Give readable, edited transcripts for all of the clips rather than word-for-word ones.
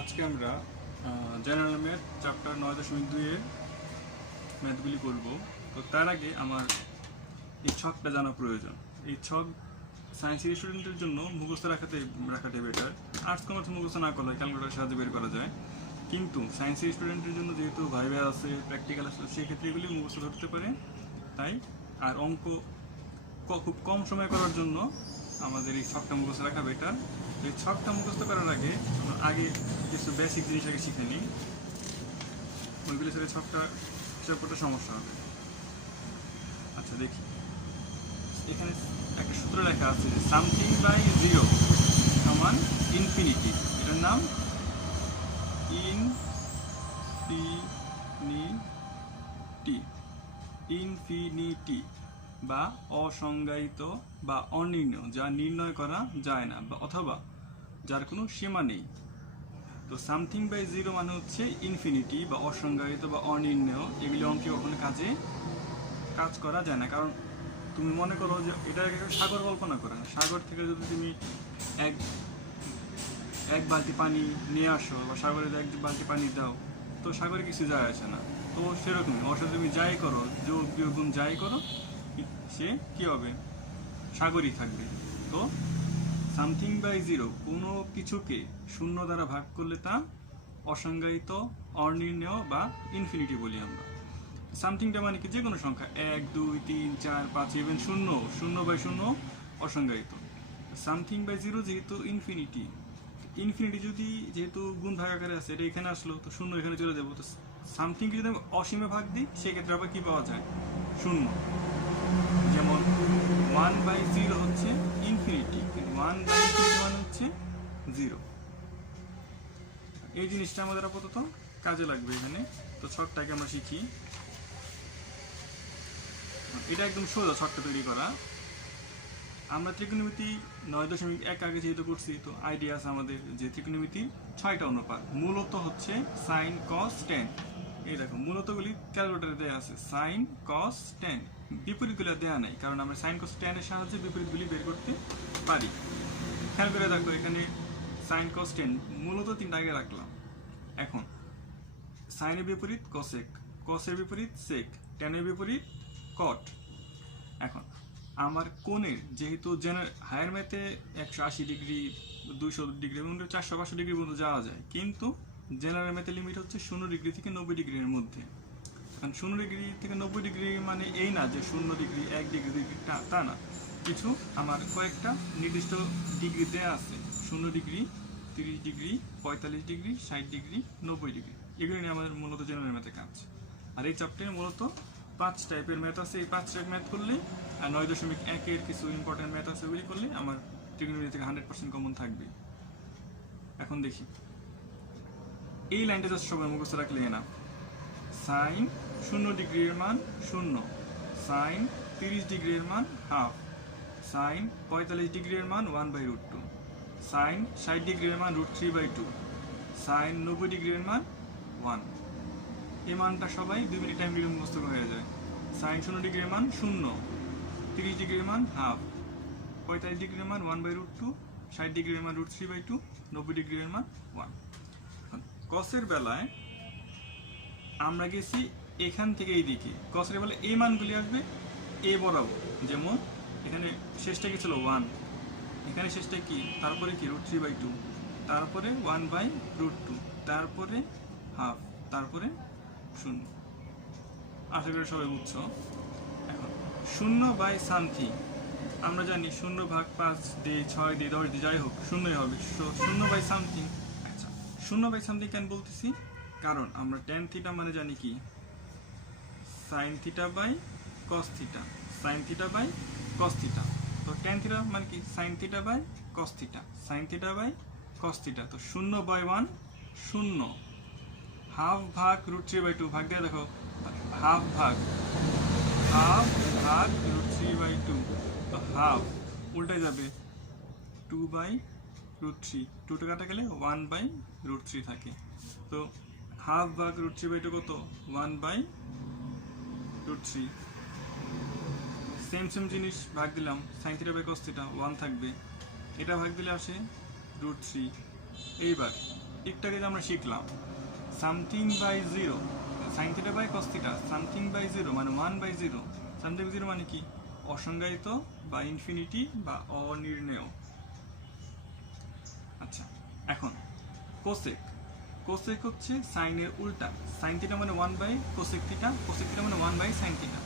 আজকে আমরা general math chapter 9.2 এর ম্যাথগুলি করব। তো তার আগে আমার এই ছকটা জানা প্রয়োজন। এই ছক সায়েন্সের স্টুডেন্টের জন্য মুখস্থ রাখাটাই বেটার। আর্টস কমার্স মুখস্থ না করলে ক্যালকুলেটারের সাহায্যে বের করা যায়, কিন্তু সায়েন্সের স্টুডেন্টের জন্য যেহেতু ভাইভা আছে, প্র্যাকটিক্যাল আছে, সেক্ষেত্রে এগুলি মুখস্থ ধরতে পারে। তাই আর অঙ্ক খুব কম সময় করার জন্য আমাদের এই ছকটা মুখস্থ রাখা বেটার। এই ছকটা মুখস্থ করার আগে কিছু বেসিক জিনিস আগে শিখে নিই, ওইগুলি সাথে ছকটা হিসাব করতে সমস্যা হবে। আচ্ছা দেখি, এখানে একটা সূত্র লেখা আছে যে সামথিং বাই জিরো সমান ইনফিনিটি। এটার নাম ইনফিনিটি বা অসংজ্ঞায়িত বা অনির্ণয়, যা নির্ণয় করা যায় না বা অথবা যার কোনো সীমা নেই। তো সামথিং বাই জিরো মানে হচ্ছে ইনফিনিটি বা অসংজ্ঞায়িত বা অনির্ণয়। এগুলি অঙ্কে কখনো কাজ করা যায় না। কারণ তুমি মনে করো যে এটা একটা সাগর কল্পনা করে না, সাগর থেকে যদি তুমি এক বালতি পানি নিয়ে আসো বা সাগরে এক বালতি পানি দাও, তো সাগরে কিছু যায় আসে না। তো সেরকমই অর্থাৎ তুমি যাই করো, যোগ বিয়োগ গুণ যাই করো, সে কি হবে? সাগরই থাকবে। তো সামথিং বাই জিরো, কোনো কিছুকে শূন্য দ্বারা ভাগ করলে তা অসংজ্ঞায়িত, অনির্ণেয় বা ইনফিনিটি বলি আমরা। সামথিংটা মানে কি? যে কোনো সংখ্যা, 1 2 3 4 5, ইভেন শূন্য বাই শূন্য অসংজ্ঞায়িত। সামথিং বাই জিরো যেহেতু ইনফিনিটি, যেহেতু গুণ ভাগ আকারে আছে, এটা এখানে আসলো, তো শূন্য এখানে চলে যাবো। তো সামথিংকে যদি আমি অসীমে ভাগ দিই, সেক্ষেত্রে আবার কি পাওয়া যায়? শূন্য। যেমন 1/0 হচ্ছে ইনফিনিটি, 1/0 মানে হচ্ছে জিরো। এই জিনিসটা আমাদের আপাতত কাজে লাগবে এখানে। তো ছকটাকে আমরা শিখি। এটা একদম সোজা ছকটা তৈরি করা। আমরা ত্রিকোণমিতি 9.1 আগে যেহেতু করছি, তো আইডিয়া আছে আমাদের যে ত্রিকোণমিতির 6টা অনুপাত মূলত হচ্ছে সাইন কস ট্যান। এই দেখো, মূলতগুলি ক্যালকুলেটরে দেওয়া আছে, সাইন কস ট্যান। বিপরীতগুলি দেওয়া নাই, কারণ আমরা সাইন কস ট্যানের সাহায্যে বিপরীতগুলি বের করতে পারি। খেয়াল করে দেখো, এখানে সাইন কস ট্যান মূলত 3টা আগে রাখলাম। এখন সাইনের বিপরীত কসেক, কসের বিপরীত সেক, ট্যানের বিপরীত কট। এখন আমার কোণের যেহেতু হায়ার ম্যাথে 180 ডিগ্রি, 200 ডিগ্রি এবং 400-500 ডিগ্রি পর্যন্ত যাওয়া যায়, কিন্তু জেনারেল ম্যাথের লিমিট হচ্ছে 0 ডিগ্রি থেকে 90 ডিগ্রির মধ্যে। কারণ 0 ডিগ্রি থেকে 90 ডিগ্রি মানে এই না যে 0 ডিগ্রি 1 ডিগ্রি তা না, কিছু আমার কয়েকটা নির্দিষ্ট ডিগ্রি দেওয়া আছে। 0 degree, 30 degree, 45 degree, 60 degree, 90 degree. এগুলো নিয়ে আমাদের মূলত জেনারেল ম্যাথে কাজ। আর এই চ্যাপ্টারে মূলত 5 টাইপের ম্যাথ আছে। এই 5 টাইপ ম্যাথ করলে আর 9.1 এর কিছু ইম্পর্টেন্ট ম্যাথ আছে, ওগুলি করলে আমার ত্রিকোণমিতি থেকে 100% কমন থাকবে। এখন দেখি, এই লাইনটা জাস্ট সবাই মুখস্থ রাখলে না। সাইন 0 ডিগ্রির মান 0, সাইন 30 ডিগ্রির মান হাফ, সাইন 45 ডিগ্রির মান 1/√2, সাইন 60 ডিগ্রির মান √3/2, সাইন 90 ডিগ্রির মান 1। এই মানটা সবাই 2 মিনিট টাইম দিলে মুখস্থ হয়ে যায়। সাইন 0 ডিগ্রির মান 0, 30 ডিগ্রির মান হাফ, 45 ডিগ্রির মান 1/√2, 60 ডিগ্রির মান √3/2, 90 ডিগ্রির মান 1। কসের বেলায় আমরা গেছি এখান থেকে এই দিকে, কসের বেলায় এই মানগুলি আসবে এ বরাবর। যেমন এখানে শেষটা কি ছিল 1, এখানে শেষটা কি, তারপরে কি √3/2, তারপরে 1/√2, তারপরে হাফ, তারপরে 0। আশা করি সবাই বুঝছো। এখন 0/সামথিং, আমরা জানি 0/5 দিই, 6 দিই, 10 দিই, যাই হোক 0ই হবে। 0/সামথিং। আচ্ছা, 0/সামথিং কেন বলতেছি? কারণ আমরা ট্যান থিটা মানে জানি কি, sine theta by cos theta, sine theta by cos theta. তো ট্যান থিটা মানে কি, sine theta by cos theta, sine theta by cos theta. তো 0/1 0, হাফ ভাগ √3/2, ভাগ দিয়ে দেখো, হাফ ভাগ √3/2। তো হাফ উল্টায় যাবে, 2/√3, 2 কাটা গেলে 1/√3 থাকে। তো হাফ ভাগ √3/2 কত? 1/√3। সেম জিনিস ভাগ দিলাম, sine theta by cos theta 1 থাকবে, এটা ভাগ দিলে আসে √3। এইবার একটু আগে যে আমরা শিখলাম something by zero sine theta by cos theta, something by zero মানে 1/0, সামথিং বাই জিরো মানে কি অসংজ্ঞায়িত বা ইনফিনিটি বা অনির্ণেয়। আচ্ছা, এখন কোসেক, কোসেক হচ্ছে সাইনের উল্টা, সাইন থিটা মানে 1/কোসেক থিটা, কোসেক থিটা মানে 1/সাইন থিটা।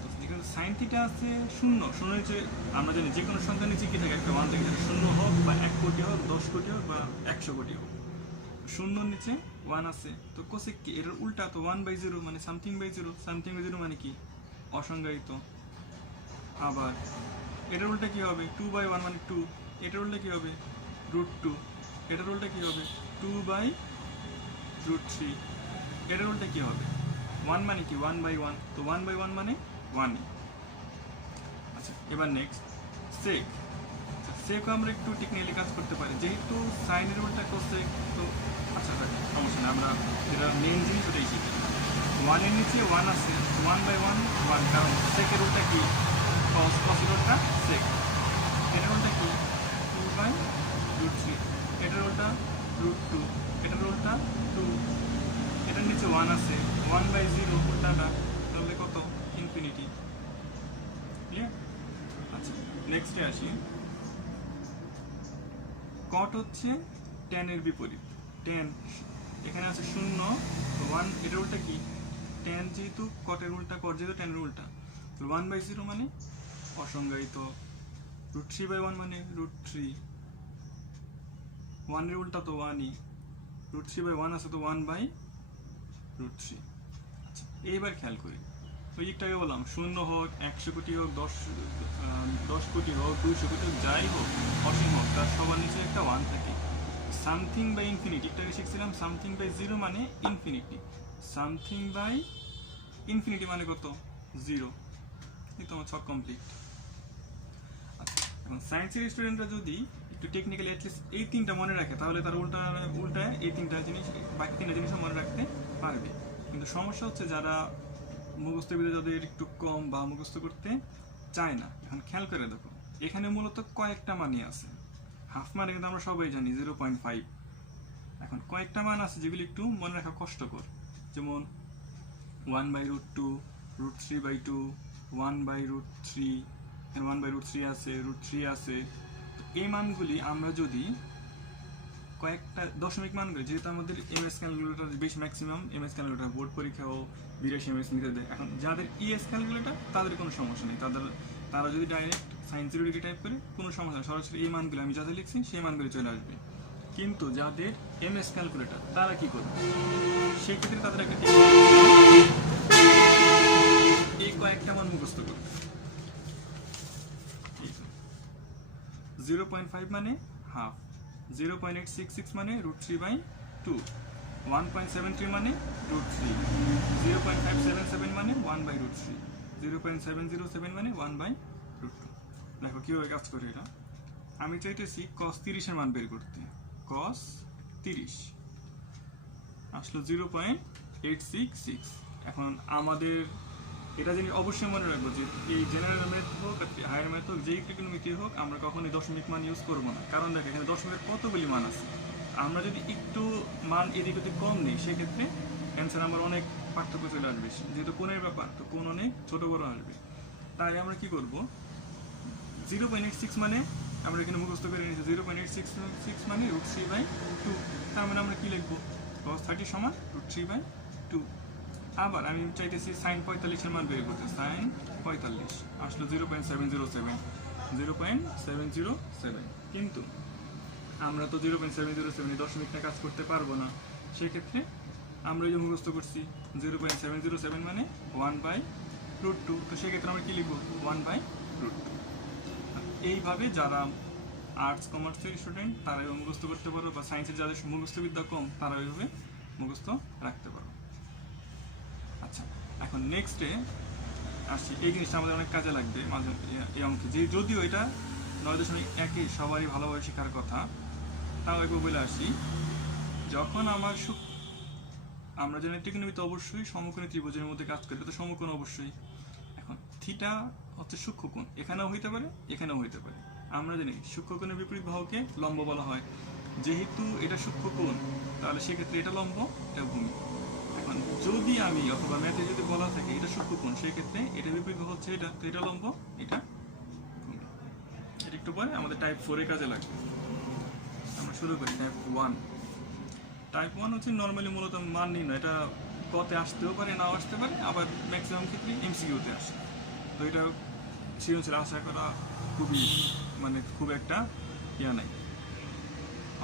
তো যেখানে সাইন থিটা আছে শূন্য, শূন্য নিচে আমরা জানি যে কোনো সংখ্যার নিচে কি থাকে একটা 1 থাকে, শূন্য হোক বা 1 কোটি হোক 10 কোটি হোক বা 100 কোটি হোক, শূন্যর নিচে 1 আছে। তো কোসেক কি এর উল্টা, তো 1/0 মানে something by zero, something by zero মানে কি অসংজ্ঞায়িত। আবার এটার উল্টা কি হবে 2/1 মানে 2, এটার উল্টা কি হবে √2, এটার উল্টা কি হবে 2/√3, এটার উল্টা কি হবে 1 মানে কি 1/1, তো 1/1 মানে 1ই। আচ্ছা, এবার নেক্সট সেক, সেকও আমরা একটু টেকনিক্যালি কাজ করতে পারি, যেহেতু সাইনের উল্টা কোসেক, তো আচ্ছা সমস্যা নেই, আমরা যেটা মেন জিনিস ওটাই শিখি। 1 এর নিচে 1 আছে, 1/1 1, কারণ সেকের উল্টা কি কস, কসের উল্টা সেক, এটার উল্টা কি 2/√3, এটার উল্টা √2, এটার উল্টা 2, এটার নিচে 1 আছে, 1/0 উল্টাটা, তাহলে কত ইনফিনিটি। ক্লিয়ার? আচ্ছা, নেক্সটে আসি। কট হচ্ছে tan এর বিপরীত, tan এখানে আছে 0 1, এটার উল্টা কি tan, যেহেতু কটের উল্টা কট, যেহেতু tan এর উল্টা, 1/0 মানে অসংজ্ঞায়িত, √3/1 মানে √3, 1 এর উল্টা তো 1ই, √3/1 আছে তো 1/√3। আচ্ছা, এইবার খেয়াল করি, ওই একটাকে বললাম শূন্য হোক 100 কোটি হোক 10 কোটি হোক 200 কোটি হোক, যাই হোক অসীম হোক, তার সবার নিচে একটা 1 থাকে। সামথিং বাই ইনফিনিটি, একটাকে শিখছিলাম সামথিং বাই জিরো মানে ইনফিনিটি, সামথিং বাই ইনফিনিটি মানে কত 0। এই তো আমার ছক কমপ্লিট। আচ্ছা, এখন সায়েন্সের স্টুডেন্টরা যদি একটু টেকনিক্যালি অ্যাটলিস্ট এই তিনটা মনে রাখে, তাহলে তার উল্টায় এই তিনটা জিনিস, বাকি তিনটা জিনিসও মনে রাখতে পারবে। কিন্তু সমস্যা হচ্ছে যারা মুখস্থবিদ্যা যাদের একটু কম বা মুখস্থ করতে চায় না। এখন খেয়াল করে দেখো, এখানে মূলত কয়েকটা মানই আছে, হাফ মানে কিন্তু আমরা সবাই জানি 0.5। এখন কয়েকটা মান আছে যেগুলি একটু মনে রাখা কষ্টকর, যেমন 1/√2, √3/2, 1/√3, 1/√3 আছে, √3 আছে। এই মানগুলি আমরা যদি কয়েকটা দশমিক মানগুলি, যেহেতু আমাদের এমএস ক্যালকুলেটর বেশি, ম্যাক্সিমাম এমএস ক্যালকুলেটর বোর্ড পরীক্ষাও 82 এমএস নিতে দেয়। এখন যাদের ইএস ক্যালকুলেটর তাদের কোনো সমস্যা নেই, তারা যদি ডাইরেক্ট সাইন 0 ডিগ্রি টাইপ করে কোনো সমস্যা নেই, সরাসরি এই মানগুলো আমি যাতে লিখছি সেই মানগুলি চলে আসবে। কিন্তু যাদের এমএস ক্যালকুলেটর তারা কি করবে, সেক্ষেত্রে তাদের একটা এই কয়েকটা মান মুখস্থ করবে। 0.5 মানে হাফ, 0.866 মানে √3/2, 1.73 মানে √3, 0.577 মানে 1/√3, 0.707 মানে 1/√2। দেখো কীভাবে কাজ করে এটা। আমি চাইতেছি cos 30 এর মান বের করতে, cos 30 আসলো 0.866। এখন আমাদের এটা জিনিস অবশ্যই মনে রাখবো যে এই জেনারেল ম্যাথ হোক হায়ার ম্যাথ হোক, যেই ট্রিগোনোমেট্রি হোক, আমরা কখনোই দশমিক মান ইউজ করবো না। কারণ দেখো এখানে দশমিকের কতগুলি মান আছে, আমরা যদি একটু মান এদিক ওদিক কম নিই সেক্ষেত্রে অ্যান্সার আমার অনেক পার্থক্য চলে আসবে, যেহেতু কোণের ব্যাপার তো কোণ অনেক ছোট বড় আসবে। তাই আমরা কি করব, 0.86 মানে আমরা এখানে মুখস্থ করে নিয়েছি, 0.866 মানে √3/2, তার মানে আমরা কি লিখবো cos 30 সমান √3/2। আবার আমি চাইতেছি সাইন 45 এর মান বের করতে, সাইন 45 আসলো 0.707, কিন্তু আমরা তো 0.707 দশমিকটা কাজ করতে পারবো না। সেক্ষেত্রে আমরা যে মুখস্থ করছি 0.707 মানে 1/√2, তো সেক্ষেত্রে আমরা কি লিখবো 1/√2। এইভাবে যারা আর্টস কমার্সের স্টুডেন্ট তারা এভাবে মুখস্থ করতে পারো, বা সায়েন্সের যাদের মুখস্থবিদ্যা কম তারা ওইভাবে মুখস্থ রাখতে পারো। আচ্ছা, এখন নেক্সটে আসছি, এই জিনিসটা আমাদের অনেক কাজে লাগবে মাঝে এই অঙ্কে, যে যদিও এটা 9.1 সবারই ভালোভাবে শেখার কথা, তাও একবার বলে আসি। যখন আমরা জানি ট্রিগোনোমেট্রি অবশ্যই সমকোণী ত্রিভুজের মধ্যে কাজ করে, তো সমকোণ অবশ্যই। এখন থিটা হচ্ছে সূক্ষ্মকোণ, এখানেও হইতে পারে এখানেও হইতে পারে। আমরা জানি সূক্ষ্মকোণের বিপরীত বাহুকে লম্ব বলা হয়, যেহেতু এটা সূক্ষ্মকোণ তাহলে সেক্ষেত্রে এটা লম্ব, এটা ভূমি। এখন যদি আমি অথবা ম্যাথে যদি বলা থাকে এটা সূক্ষ্মকোণ, সেক্ষেত্রে এটা বিপরীত হচ্ছে এটা, তো এটা লম্ব, এটা ভূমি। এটা একটু পরে আমাদের টাইপ 4 এর কাজে লাগবে। আমরা শুরু করি টাইপ 1। টাইপ 1 হচ্ছে নর্মালি মূলত মান নির্ণয়। এটা কতে আসতেও পারে, নাও আসতে পারে, আবার ম্যাক্সিমাম ক্ষেত্রে এমসিকিউতে আসে। তো এটা সৃজনশীল আশা করা খুব একটা ইয়া নাই।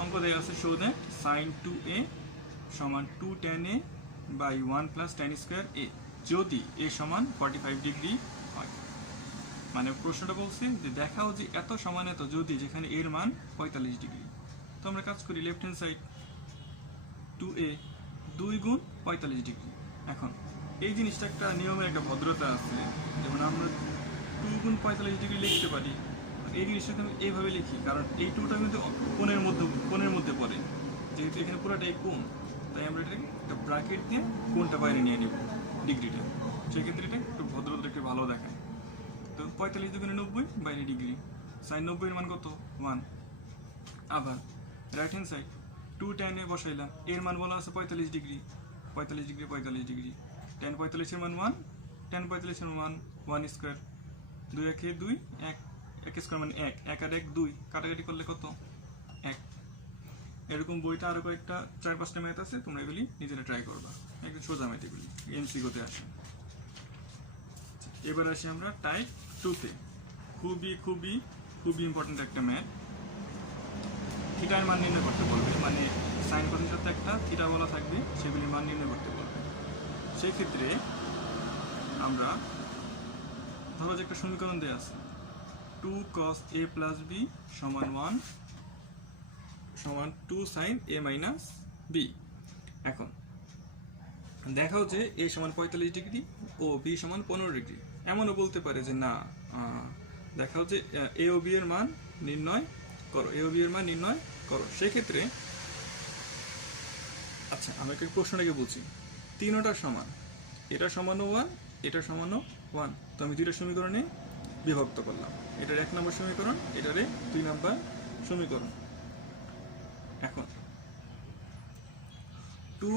অঙ্ক দেওয়া আছে শো দ্যাট sin 2a সমান 2 tan a by 1 plus tan square a যদি a সমান 45 ডিগ্রি হয়। মানে প্রশ্নটা বলছে যে দেখাও যে এত সমান এত যদি, যেখানে এর মান 45 ডিগ্রি। তো আমরা কাজ করি লেফট হ্যান্ড সাইড 2a 2 গুণ 45 ডিগ্রি। এখন এই জিনিসটা একটা নিয়মের একটা ভদ্রতা আছে, যেমন আমরা 2 গুণ 45 ডিগ্রি লিখতে পারি। এই জিনিসটাকে আমি এইভাবে লিখি কারণ এই 2টা কিন্তু কোণের মধ্যে পড়ে, যেহেতু এখানে পুরোটাই কোণ, তাই আমরা এটাকে একটা ব্র্যাকেট দিয়ে কোণটা বাইরে নিয়ে নেব ডিগ্রিটা। সেক্ষেত্রে এটা একটু ভদ্রতা একটু ভালো দেখায়। তো 45 দুগুণে 90 বাইরে ডিগ্রি, sin 90 এর মান কত 1। আবার রাইট হ্যান্ড সাইড 2 tan এ বসাইলাম, এর মান বলা আছে 45 ডিগ্রি, 45 ডিগ্রি 45 ডিগ্রি, tan 45 এর মান 1, tan 45 এর মান 1 স্কোয়ার, 2 একে 2, 1 স্কোয়ার মানে 1, 1 আর 1 2, কাটাকাটি করলে কত 1। এরকম বইটা আরো কয়েকটা 4-5টা ম্যাথ আছে, তোমরা এগুলি নিজেরা ট্রাই করবা, একদম সোজা ম্যাথ এগুলি, এমসিকিউতে আসে। এবার আসি আমরা টাইপ 2-তে। খুবই খুবই খুবই ইম্পর্টেন্ট একটা ম্যাথ। থিটার মান নির্ণয় করতে বলবে, মানে সাইন কোণের সাথে একটা থিটা বলা থাকবে, সেগুলির মান নির্ণয় করতে বলবে। সেই ক্ষেত্রে আমরা ধরো যে একটা সমীকরণ দেওয়া আছে 2 cos a plus b সমান 1 সমান 2 sin a minus b। এখন দেখাও যে a সমান 45 ডিগ্রি ও b সমান 15 ডিগ্রি। এমনও বলতে পারে যে না, দেখাও যে a ও b এর মান নির্ণয় করো, a ও b এর মান নির্ণয় করো। সেক্ষেত্রে আচ্ছা আমরা একটু প্রশ্নটাকে বুঝি। তিনটা সমান, এটা সমানও 1, এটা সমানও 1, তো আমি দুইটা সমীকরণে বিভক্ত করলাম। এটার 1 নম্বর সমীকরণ, এটারে 2 নম্বর সমীকরণ। এখন 2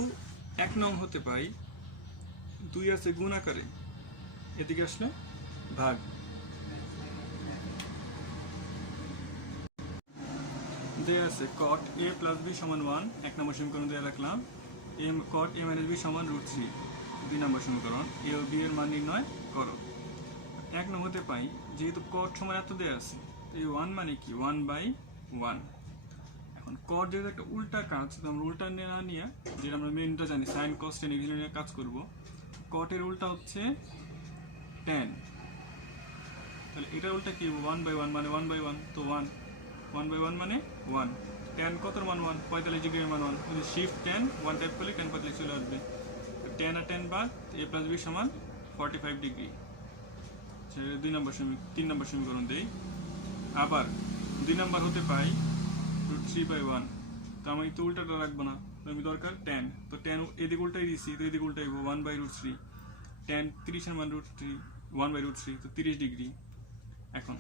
1 নং হতে পাই, 2 আছে গুণ আকারে, এদিকে আসলে ভাগ। দেয়া আছে cot a plus b সমান 1, 1 নম্বর সমীকরণ দেয়া রাখলাম। cot a minus b সমান √3, 2 নম্বর সমীকরণ। a ও b এর মান নির্ণয় করো। 1 নং হতে পাই, যেহেতু cot সমান এত দেয়া আছে, এই 1 মানে কি 1/1। এখন cot যেহেতু একটা উল্টা কাজ, তো আমরা উল্টা না নিয়ে, যেটা আমরা মেনটা জানি sin cos tan এগুলো নিয়ে কাজ করব। cot এর উল্টা হচ্ছে tan, তাহলে এটার উল্টা কি 1/1 মানে 1/1, তো 1/1 মানে 1। tan কতর মান 1, 45 ডিগ্রির মান 1, যদি শিফট tan 1 টাইপ করলে tan 45 চলে আসবে। tan আর tan বাদ, a plus b সমান 45 ডিগ্রি। 3 নম্বর সমীকরণ দেই। আবার 2 নম্বর হতে পাই √3/1, তো আমি তো উল্টাটা রাখবো না, তো আমি দরকার tan, তো tan এদিকে উল্টাই দিছি, তো এদিকে উল্টাইব 1/√3, tan 30 এর মান √3, 1/√3, তো 30 ডিগ্রি। এখন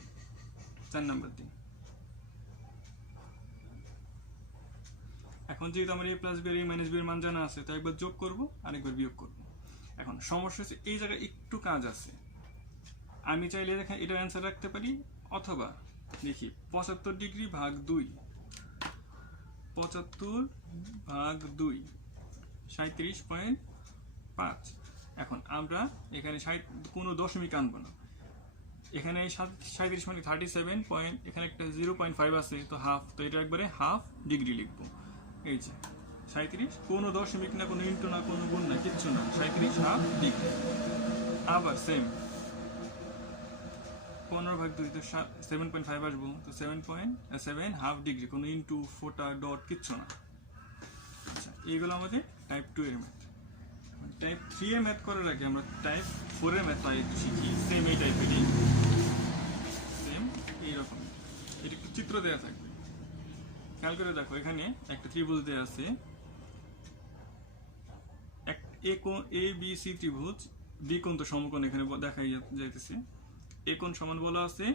4 নম্বর দিই। এখন যেহেতু আমার a প্লাস b আর a মাইনাস b এর মান জানা আছে, তো একবার যোগ করব আর একবার বিয়োগ করব। এখন সমস্যা হচ্ছে এই জায়গায় একটু কাজ আছে। আমি চাইলে দেখেন এটা অ্যান্সার রাখতে পারি, অথবা দেখি 75 ডিগ্রি ভাগ 2, 75 ভাগ 2 37.5। এখন আমরা এখানে কোনো দশমিক আনবো না, এখানে 37 মানে 37 পয়েন্ট, এখানে একটা 0.5 আছে, তো হাফ, তো এটা একবারে হাফ ডিগ্রি লিখবো। এই যে 37, কোনো দশমিক না, কোনো ইন্টু না, কোনো গুণ না, কিচ্ছু না, 37 হাফ ডিগ্রি। আবার সেম 15 ভাগ 2, তো 7.5 আসবো, তো 7 হাফ ডিগ্রি, কোনো ইন্টু ফোটা ডট কিচ্ছু না। আচ্ছা, এইগুলো আমাদের টাইপ 2 এর ম্যাথ। টাইপ 3 এর ম্যাথ করার আগে আমরা টাইপ 4 এর ম্যাথ শিখি। সেম এই টাইপেরই, সেম এইরকম। এটা একটু চিত্র দেওয়া থাকবে, খেয়াল করে দেখো। এখানে একটা ত্রিভুজ দেওয়া আছে, এ বি সি ত্রিভুজ, বি কোণ তো সমকোণ এখানে দেখাই যাইতেছে। এ কোণ সমান বলা আছে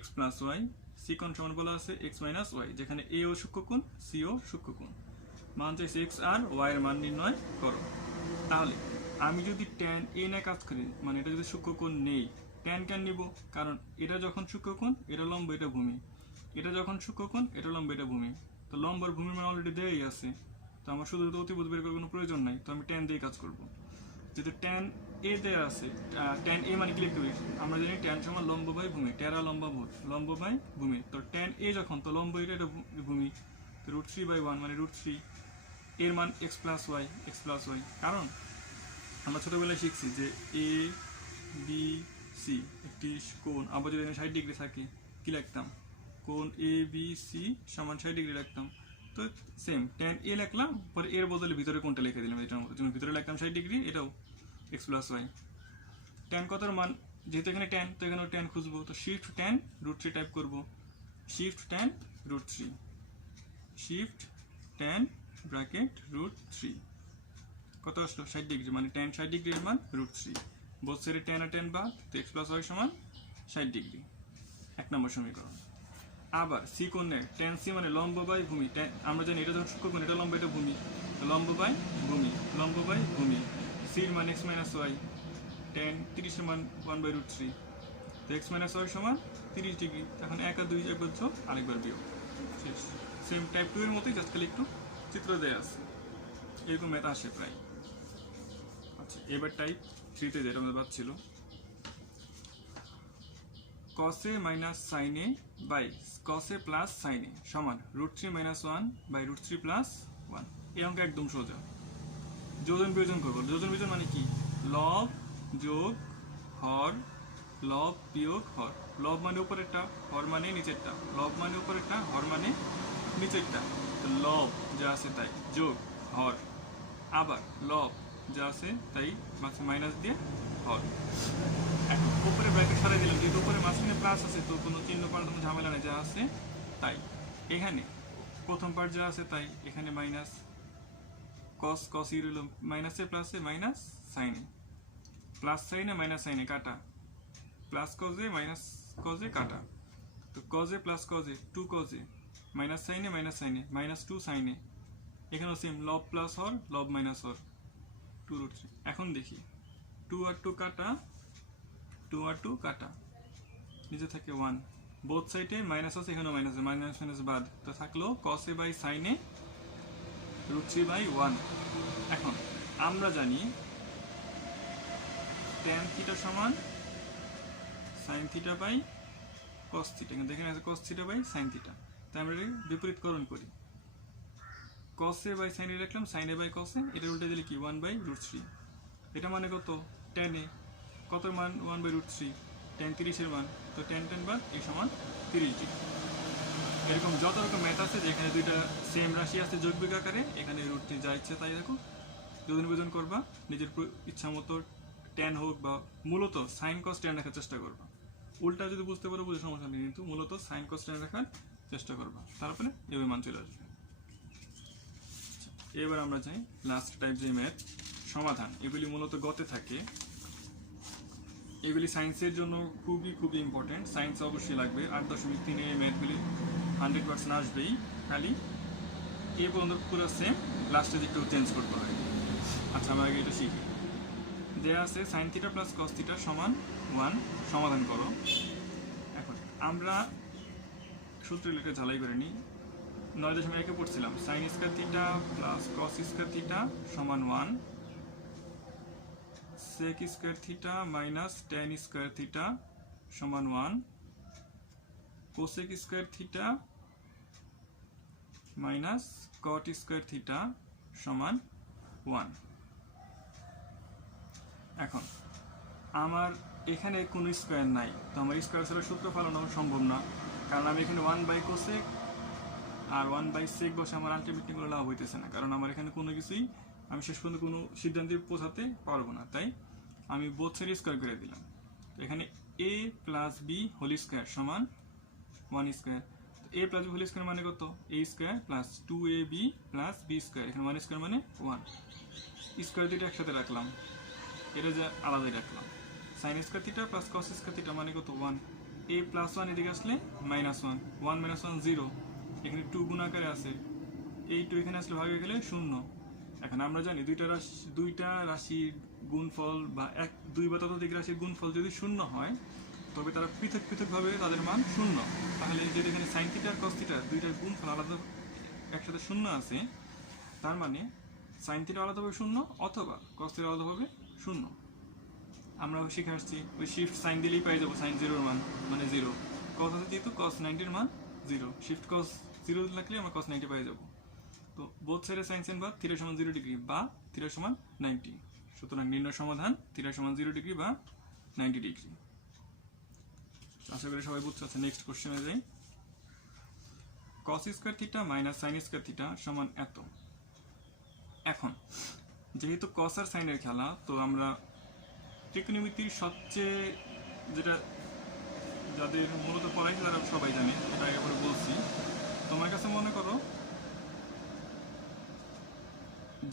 x + y, সিকোণ সমান বলা আছে এক্স মাইনাস ওয়াই, যেখানে এ ও সূক্ষ্মকোণ, সি ও সূক্ষ্মকোণ। মান চাইছে এক্স আর ওয়াই এর মান নির্ণয় করো। তাহলে আমি যদি ট্যান এ নিয়ে কাজ করি, মানে এটা যদি সূক্ষ্মকোণ নেই, ট্যান কেন নিব? কারণ এটা যখন সূক্ষ্মকোণ, এটা লম্ব, এটা ভূমি, এটা যখন সূক্ষ্মকোণ, এটা লম্ব, এটা ভূমি। তো লম্ব আর ভূমির মান অলরেডি দেওয়াই আছে, তো আমার শুধু অতিভুজ বের করার কোনো প্রয়োজন নাই, তো আমি ট্যান দিয়ে কাজ করব। যেহেতু ট্যান এ দেওয়া আছে, ট্যান এ মানে কি লিখতে পারি? আমরা জানি ট্যান সমান লম্ব বাই ভূমি, টেরা লম্ব ভূমি, লম্ব বাই ভূমি। তো ট্যান এ যখন, তো লম্ব এটা ভূমি, তো √3/1 মানে √3, এর মান এক্স প্লাস ওয়াই। কারণ আমরা ছোটবেলায় শিখছি যে এ বি সি একটি কোণ, আবার যদি 60 ডিগ্রি থাকে কি লিখতাম? কোণ এ বি সি সমান 60 ডিগ্রি লিখতাম। তো সেম ট্যান এ লিখলাম, পরে এর বদলে ভিতরে কোণটা লিখে দিলাম, এটার মতো যেমন ভিতরে লিখতাম 60 ডিগ্রি, এটাও এক্স প্লাস ওয়াই। ট্যান কতর মান? যেহেতু এখানে ট্যান, তো এখানেও ট্যান খুঁজবো, তো শিফট ট্যান √3 টাইপ করবো, shift tan √3, shift tan bracket √3 কত আসলো? 60 ডিগ্রি, মানে ট্যান 60 ডিগ্রি এর মান √3। বোথ সাইডে ট্যান আর ট্যান বাদ, তো এক্স প্লাস ওয়াই সমান 60 ডিগ্রি, 1 নম্বর সমীকরণ। আবার সি কোণের ট্যান সি মানে লম্ব বাই ভূমি, আমরা জানি এটা যখন সূক্ষ্মকোণ, এটা লম্ব, এটা ভূমি, লম্ব বাই ভূমি, লম্ব বাই ভূমি। সির মান এক্স মাইনাস ওয়াই, ট্যান 30 এর মান 1/√3, তো এক্স মাইনাস ওয়াই সমান 30 ডিগ্রি। এখন 1 আর 2 একবার যোগ, আরেকবার বিয়োগ, শেষ। সেম টাইপ 2 এর মতোই, জাস্ট খালি একটু চিত্র দেয়া আছে, এরকম ম্যাথ আসে প্রায়। আচ্ছা, এবার টাইপ 3 তে যেটা আমাদের বাদ ছিল, cos a minus sin a by cos a plus sin a সমান √3 minus 1 by √3 plus 1। এই অঙ্ক একদম সোজা। যোজন বিয়োজন করবো। যোজন বিয়োজন মানে কি? লব যোগ হর, লব বিয়োগ হর। লব মানে উপরেরটা, হর মানে নিচেরটা, লব মানে উপরেরটা, হর মানে নিচেরটা। তো লব যা আছে তাই যোগ হর, আবার লব যা আছে তাই মাইনাস দিয়ে হর। এখন উপরে ব্র্যাকেট সরাই দিলাম, যেহেতু উপরে মাঝখানে প্লাস আছে, তো কোনো চিহ্ন পাল্টানো ঝামেলা নেই, যা আছে তাই। এখানে প্রথম পার্ট যা আছে তাই, এখানে মাইনাস কস, কস ই রইল, মাইনাসে প্লাসে মাইনাস সাইনে, প্লাস সাইনে মাইনাস সাইনে কাটা, প্লাস কজে মাইনাস কজে কাটা। তো কজে প্লাস কজে 2 কজে, মাইনাস সাইনে মাইনাস 2 সাইনে। এখানেও সেম, লব প্লাস হর, লব মাইনাস হর, 2√3। এখন দেখি 2 আর 2 কাটা, 2 আর 2 কাটা, নিচে থাকে 1, বোথ সাইডে মাইনাস আছে, এখানেও মাইনাস, মাইনাস মাইনাস বাদ, তো থাকলো cos a by sin a √3/1। এখন আমরা জানি tan থিটা সমান sin থিটা বাই cos থিটা, কিন্তু এখানে আছে cos theta by sin theta, তাই আমরা বিপরীতকরণ করি। cos a by sin a রাখলাম, sin a by cos a, এটা উল্টে দিলে কি 1/√3। এটা মানে কত? tan a, কত মান? 1/√3, tan 30 এর মান, তো tan বাদ এই সমান 30 ডিগ্রি। এরকম যত রকম ম্যাথ আছে, যেখানে দুইটা সেম রাশি আছে যোগ বিয়োগ আকারে, এখানে √3 যা ইচ্ছে তাই দেখো, যোজন বিয়োজন করবা, নিজের ইচ্ছা মতো tan হোক বা মূলত sin cos tan রাখার চেষ্টা করবা। উল্টা যদি বুঝতে পারো বুঝে সমস্যা নেই, কিন্তু মূলত sin cos tan রাখার চেষ্টা করবা, তারপরে এভাবে মান চলে আসবে। এবার আমরা যাই লাস্ট টাইপ যে ম্যাথ সমাধান। এগুলি মূলত গতে থাকে, এগুলি সায়েন্সের জন্য খুবই ইম্পর্টেন্ট, সায়েন্স অবশ্যই লাগবে। 8.3 এই ম্যাথগুলি 100% আসবেই, খালি এ পর্যন্ত পুরো সেম, লাস্টে একটু চেঞ্জ করতে হয়। আচ্ছা, আমরা আগে এটা শিখি। দেয়া আছে sin theta plus cos theta সমান 1, সমাধান করো। এখন আমরা সূত্র লিখে ঝালাই করে নিই। 9.1 পড়ছিলাম sin square theta plus cos square theta সমান 1, sec square theta minus tan square theta সমান 1, cosec square theta minus cot square theta সমান 1। এখন আমার এখানে কোনো স্কয়ার নাই, তো আমার স্কয়ার ছাড়া সূত্র ফলানো সম্ভব না, কারণ আমি এখানে 1/cosec আর 1/sec বসে আমার আলটিমেটলি কোনো লাভ হইতেছে না, কারণ আমার এখানে কোনো কিছুই আমি শেষ পর্যন্ত কোনো সিদ্ধান্তে পৌঁছাতে পারবো না, তাই আমি বোথ সাইড স্কয়ার করে দিলাম। তো এখানে a plus B whole square সমান 1 স্কয়ার। a plus B whole square মানে কত? a square plus 2ab plus b square, এখানে 1 স্কয়ার মানে 1, স্কয়ার দুটো একসাথে রাখলাম, এটা যে আলাদাই রাখলাম। sin square theta plus cos square theta মানে কত? 1, a প্লাস ওয়ান এদিকে আসলে minus one, one minus one zero, এখানে টু গুণ আকারে আছে, এই টু এখানে আসলে ভাগে গেলে শূন্য। এখন আমরা জানি দুইটা রাশির গুণফল বা দুই বা ততোধিক রাশির গুণফল যদি শূন্য হয় তবে তারা পৃথক পৃথকভাবে তাদের মান শূন্য। তাহলে যদি এখানে সাইন থিটা আর কস থিটা দুইটার গুণফল আলাদা একসাথে শূন্য আছে, তার মানে সাইন থিটা আলাদাভাবে শূন্য অথবা কস থিটা আলাদাভাবে শূন্য। আমরা শিখে আসছি ওই শিফট সাইন দিলেই পাই যাবো সাইন জিরোর মান মানে জিরো, কস আছে যেহেতু কস 90-র মান জিরো, শিফট কস জিরো লাগলে আমরা কস 90 পাই যাবো। তো বোথ সাইডে সাইন সেন বা থিটা সমান 0 ডিগ্রি বা থিটা সমান 90, সুতরাং নির্ণয় সমাধান থিটা সমান 0 ডিগ্রি বা 90 ডিগ্রি। আশা করি সবাই বুঝতে পারছেন। নেক্সট কোশ্চেনে যাই। কস square theta minus sine square theta সমান এত। এখন যেহেতু কস আর সাইনের খেলা, তো আমরা ত্রিকোণমিতির সবচেয়ে যেটা যাদের মূলত পড়াইছে তারা সবাই জানে, এটা একবার বলছি। তোমার কাছে মনে করো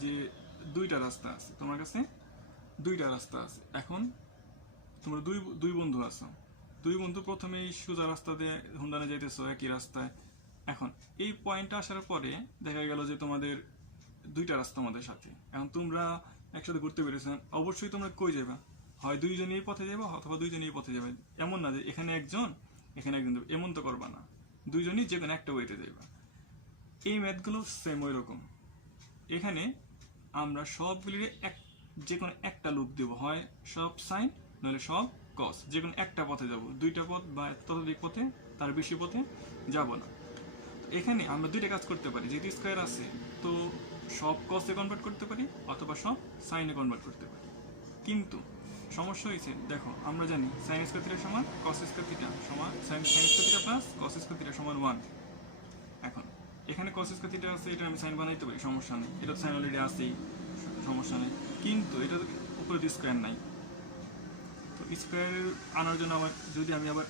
যে দুইটা রাস্তা আছে, তোমার কাছে দুইটা রাস্তা আছে। এখন তোমরা দুই বন্ধু আছো, দুই বন্ধু প্রথমে এই সোজা রাস্তা দিয়ে হুন্ডানে যাইতেছো একই রাস্তায়। এখন এই পয়েন্টটা আসার পরে দেখা গেল যে তোমাদের দুইটা রাস্তা আমাদের সাথে, এখন তোমরা একসাথে ঘুরতে পেরেছো, অবশ্যই তোমরা কই যাবে, হয় দুইজনই এই পথে যাবে অথবা দুইজনই এই পথে যাবে। এমন না যে এখানে একজন এখানে একজন যাবে, এমন তো করবা না, দুইজনই যে কোনো একটা ওয়েতে যাবে। এই ম্যাথগুলো সেম ওই রকম। এখানে আমরা সবগুলির যে কোনো একটা লুপ দেবো, হয় সব সাইন নইলে সব কস, যে কোনো একটা পথে যাব, দুইটা পথ বা ততোধিক পথে তার বেশি পথে যাব না। এখানে আমরা দুইটা কাজ করতে পারি, যেহেতু স্কয়ার আছে তো সব কসে কনভার্ট করতে পারি অথবা সব সাইনে কনভার্ট করতে পারি। কিন্তু সমস্যা হয়েছে, দেখো আমরা জানি সাইন স্কয়ার থিটা সমান কস স্কয়ার থিটা সমান sine square theta plus cos square theta সমান 1। এখন এখানে cos স্কয়ার থিটা আছে, এটা আমি সাইন বানাইতে পারি, সমস্যা নেই, এটা সাইন অলরেডি আছেই, সমস্যা নেই। কিন্তু এটা উপরে স্কয়ার নাই, তো স্কয়ার আনার জন্য আমার যদি আমি আবার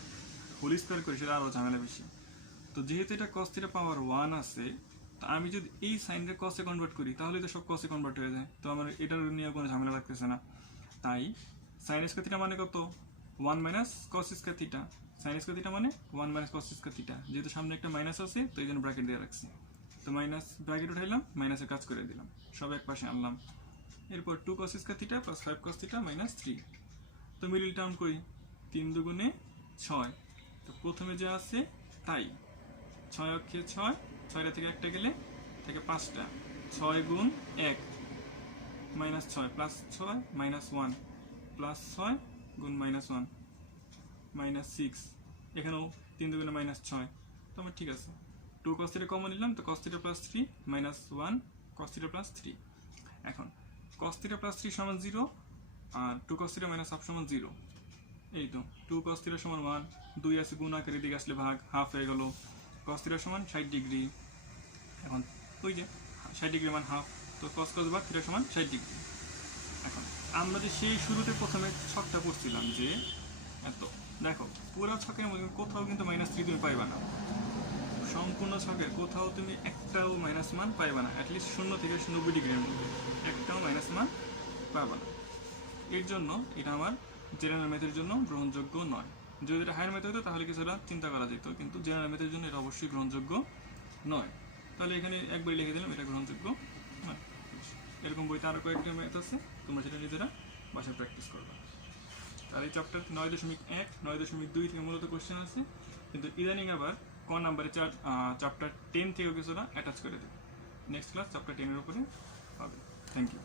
হোল স্কয়ার করি সেটা আরও ঝামেলা বেশি। তো যেহেতু এটা cos থিটা পাওয়ার 1 আছে, তো আমি যদি এই সাইনটা কসে কনভার্ট করি তাহলে তো সব কসে কনভার্ট হয়ে যায়, তো আমার এটার নিয়ে কোনো ঝামেলা লাগতেছে না। তাই সাইন স্কয়ার থিটা মানে কত, 1 minus cos square theta, sine square theta মানে 1 মাইনাস কস স্কয়ার থিটা, যেহেতু সামনে একটা মাইনাস আছে তো এই জন্য ব্র্যাকেট দিয়ে রাখছি, তো মাইনাস ব্র্যাকেট উঠাইলাম, মাইনাসের কাজ করে দিলাম, সব এক পাশে আনলাম। এরপর 2 cos square theta plus 5 cos theta minus 3, তো মিডল টার্ম করি, 3 দুগুণে 6, তো প্রথমে যা আছে তাই, 6 অক্ষে 6, 6টা থেকে একটা গেলে থেকে 5টা, 6 গুণ 1 মাইনাস 6 প্লাস 6 মাইনাস 1 প্লাস 6 গুণ মাইনাস 1 মাইনাস 6, এখানেও 3 দুগুণে মাইনাস 6, তো আমার ঠিক আছে। 2 cos থিটা কমন নিলাম, তো cos theta plus 3 minus 1 cos theta plus 3। এখন cos থিটা প্লাস 3 সমান 0 আর 2 cos থিটা মাইনাস হাফ সমান 0। এই তো 2 cos থিটা সমান 1, 2 আছে গুণ আকারে দিকে আসলে ভাগ, হাফ হয়ে গেল। cos থিটা সমান 60 ডিগ্রি, এখন ওই যে 60 ডিগ্রি মান হাফ, তো cos cos ভাগ থিটা সমান 60 ডিগ্রি। এখন আমরা যে সেই শুরুতে প্রথমে ছকটা পড়ছিলাম যে এত, দেখো পুরো ছকের মধ্যে কোথাও কিন্তু -3 তুমি পাইবা না, সম্পূর্ণ ছকের কোথাও তুমি একটাও মাইনাস মান পাইবা না, অ্যাটলিস্ট 0 থেকে 90 ডিগ্রির মধ্যে একটাও মাইনাস মান পাবা না। এর জন্য এটা আমার জেনারেল ম্যাথের জন্য গ্রহণযোগ্য নয়। যদি এটা হায়ার ম্যাথ হতো তাহলে কিছুটা চিন্তা করা যেত, কিন্তু জেনারেল ম্যাথের জন্য এটা অবশ্যই গ্রহণযোগ্য নয়। তাহলে এখানে একবার লিখে দিলাম এটা গ্রহণযোগ্য নয়। এরকম বইতে আরও কয়েকটা ম্যাথ আছে, তোমরা সেটা নিজেরা বাসায় প্র্যাকটিস করবে। আর এই চ্যাপ্টার 9.1, 9.2 থেকে মূলত কোশ্চেন আছে, কিন্তু ইদানিং আবার ক নাম্বারে চ্যাপ্টার 10 থেকেও কিছুটা অ্যাটাচ করে দেবে। নেক্সট ক্লাস চ্যাপ্টার 10 এর উপরে পাবে। Thank you.